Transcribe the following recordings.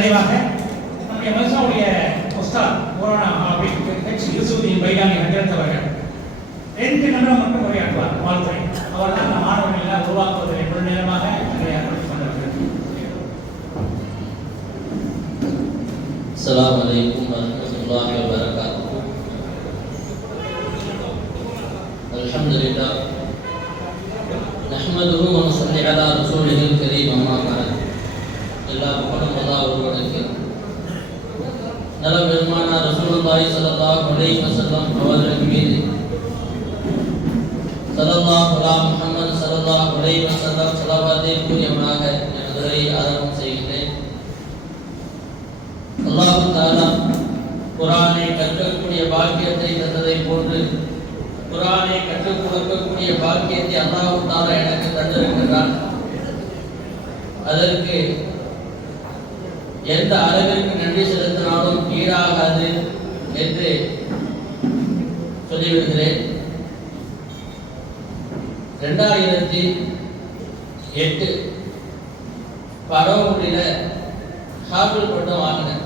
நிறைவாக நம்முடைய மதுசாவுடைய Ustad corona H யூசுதீன் பைடானி ஹஜரத் அவர்கள் ரெண்டு நிமிடம் மட்டும் உரையாற்றுவார் வாழ்த்துறை அவர் தான் அந்த மாணவர்கள் எல்லாம் உருவாக்குவதில் முழு நேரமாக எங்களை அர்ப்பணித்துக் கொண்டவர்கள் السلام عليكم ورحمة الله وبركاته الحمد لله نحمده ونصلي على رسوله الكريم أما بعد எல்லா புகழும் அல்லாஹ் ஒருவனுக்கு நல்ல பெருமான ரசூலுல்லாஹி ஸல்லல்லாஹு அலைஹி வஸல்லம் அவர்கள் மீது ஸல்லல்லாஹு அலா முஹம்மது ஸல்லல்லாஹு அலைஹி வஸல்லம் ஸலவாத்தை கூறியவனாக எனது உரையை ஆரம்பம் செய்கிறேன் அல்லாஹு தஆலா குரானை கற்கக்கூடிய பாக்கியத்தை தந்ததை போன்று குரானை கற்றுக் கொடுக்கக்கூடிய பாக்கியத்தை அல்லாஹு தாலா எனக்கு தந்திருக்கிறான் அதற்கு எந்த அளவிற்கு நன்றி செலுத்தினாலும் ஈடாகாது என்று சொல்லிவிடுகிறேன். ரெண்டாயிரத்தி எட்டு பரவக்குடியில் ஹாபிள் பட்டம் வாங்கினேன்.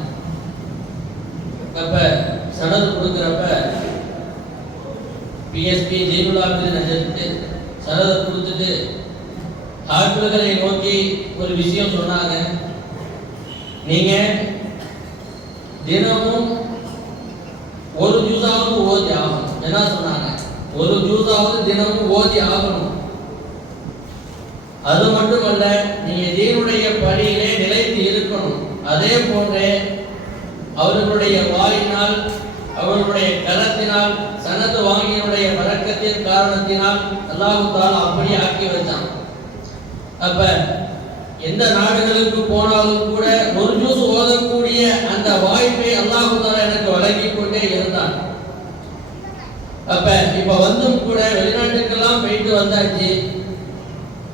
அப்ப சனது கொடுக்குறப்ப பிஎஸ்பி ஜெயிலுலாக்கு நஜருக்கு சனதை கொடுத்துட்டு ஹாபிள்களை நோக்கி ஒரு விஷயம் சொன்னாங்க. நீங்க தினமும் ஒரு ஜூஸாவது ஓதி ஆகணும். என்ன சொன்னாங்க? ஒரு ஜூஸாவது தினமும் ஓதி ஆகணும். அது மட்டுமல்ல நீங்க தீனுடைய பணியிலே நிலைத்து இருக்கணும். அதே போன்றே அவர்களுடைய வாயினால் அவர்களுடைய கலத்தினால் சனது வாங்கியனுடைய வழக்கத்தின் காரணத்தினால் அல்லாஹு தாலா அப்படி ஆக்கி வச்சான். அப்ப எந்த நாடுகளுக்கு போனாலும் கூட ஒரு ஜூஸ் ஓதக்கூடிய அந்த வாய்ப்பை அல்லாஹுதாரா எனக்கு வழங்கி கொண்டே இருந்தான். அப்ப இப்ப வந்தும் கூட வெளிநாட்டுக்கெல்லாம் போயிட்டு வந்தாச்சு.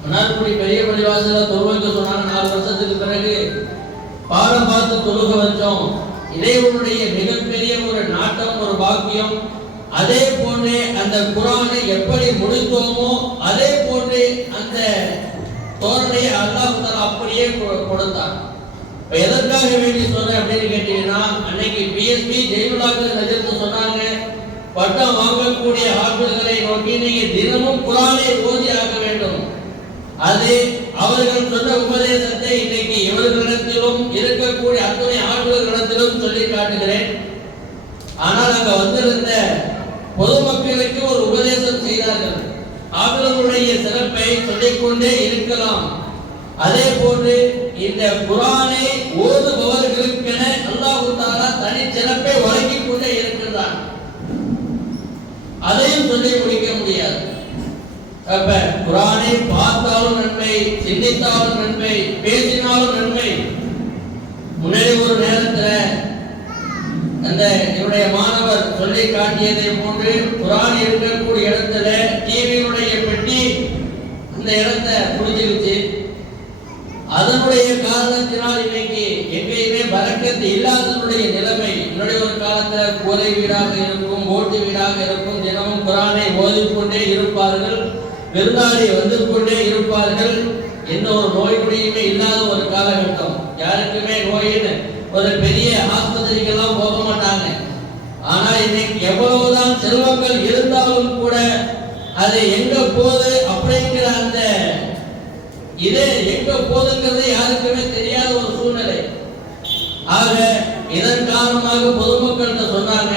மன்னார்குடி பெரிய பள்ளிவாசல தொழுவைக்கு சொன்னாங்க. நாலு வருஷத்துக்கு பிறகு பாடம் பார்த்து தொழுக வச்சோம். இறைவனுடைய மிகப்பெரிய ஒரு நாட்டம் ஒரு பாக்கியம். அதே போன்றே அந்த குரானை எப்படி முடித்தோமோ அதே போன்றே அந்த தோரணையை அல்லாஹ் அப்படியே கொ- கொடுத்தான். இப்ப எதற்காக வேண்டி சொன்னேன் அப்படின்னு கேட்டீங்கன்னா அன்னைக்கு பிஎஸ்பி ஜெயலலிதாக்கள் நஜர்த்து சொன்னாங்க பட்டம் வாங்கக்கூடிய ஆட்களை நோக்கி நீங்க தினமும் குரானை ஓதி ஆக வேண்டும். அது அவர்கள் சொன்ன உபதேசத்தை இன்னைக்கு இவர்களிடத்திலும் இருக்கக்கூடிய அத்தனை ஆட்களிடத்திலும் சொல்லி காட்டுகிறேன். ஆனால் அங்க வந்திருந்த பொதுமக்களுக்கு ஒரு உபதேசம் செய்தார்கள் அவர்களுடைய சிறப்பை சொல்லிக்கொண்டே இருக்கலாம். அதே போன்று இந்த குரானை ஓதுபவர்களுக்கென அல்லாஹு தாலா தனி சிறப்பை வழங்கிக் கொண்டே இருக்கின்றான். அதையும் சொல்லி முடிக்க முடியாது. அப்ப குரானை பார்த்தாலும் நன்மை சிந்தித்தாலும் நன்மை பேசினாலும் நன்மை. முன்னாடி ஒரு நேரத்துல அந்த என்னுடைய மாணவர் சொல்லி காட்டியதை போன்று குரான் இருக்கிற எங்கேயுமே இல்லாதனுடைய நிலைமை என்னுடைய ஒரு காலத்துல கோதை வீடாக இருக்கும் ஓட்டு வீடாக இருக்கும் தினமும் குரானை ஓதிக்கொண்டே இருப்பார்கள் விருந்தாளி வந்து கொண்டே இருப்பார்கள். எந்த ஒரு நோய் நொடியுமே இல்லாத ஒரு காலகட்டம். யாருக்குமே நோயின்னு ஒரு பெரிய ஆஸ்பத்திரிக்கெல்லாம் போக மாட்டாங்க. ஆனா இன்னைக்கு எவ்வளவுதான் செல்வங்கள் இருந்தாலும் கூட அது எங்க போகுது அப்படிங்கிற அந்த இது எங்க போகுதுங்கிறது யாருக்குமே தெரியாத ஒரு சூழ்நிலை. ஆக இதன் காரணமாக பொதுமக்கள்கிட்ட சொன்னாங்க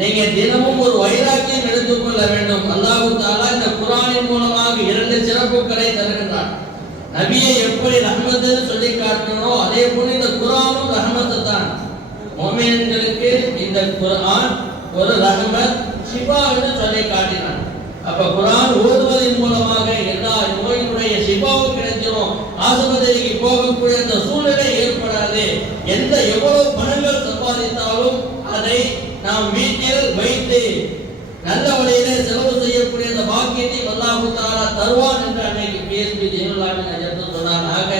நீங்க தினமும் ஒரு வைராக்கியம் எடுத்துக்கொள்ள வேண்டும். அல்லாஹு தாலா இந்த குரானின் மூலமாக இரண்டு சிறப்புகளை தருகின்றார் நபியை எப்படி ரஹ்மத்துன்னு சொல்லி காட்டணும் அதே போல இந்த குரானும் ரஹ்மத்து தான். மோமியன்களுக்கு இந்த குரான் ஒரு ரஹ்மத் என்று சொல்லி காட்டினான். அப்ப குரான் ஓதுவதன் மூலமாக எந்த எவ்வளவு பணங்கள் சம்பாதித்தாலும் அதை நாம் வீட்டில் வைத்து நல்ல வழியிலே செலவு செய்யக்கூடிய அந்த பாக்கியத்தை அல்லாஹு தாலா தருவான் என்று அன்னைக்கு பிஎஸ்பி ஜெயலலிதா எடுத்து சொன்னார். ஆக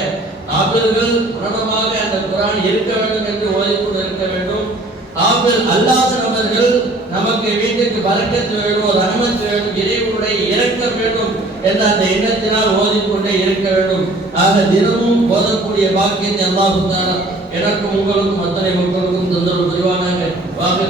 ஆபிள்கள் உடனமாக அந்த குரான் இருக்க வேண்டும் என்று ஓதிக்கொண்டு இருக்க வேண்டும். காப்பில் அல்லாத நபர்கள் நமக்கு வீட்டுக்கு வழக்கத்து வேணும் ரஹமத் வேண்டும் இறைவனுடைய இறக்கம் வேண்டும் என்ற அந்த எண்ணத்தினால் ஓதிக்கொண்டே இருக்க வேண்டும். ஆக தினமும் ஓதக்கூடிய பாக்கியத்தை அல்லாஹு தாலா எனக்கும் உங்களுக்கும் அத்தனை மக்களுக்கும் தந்தரும் புரிவானாக வாக்கு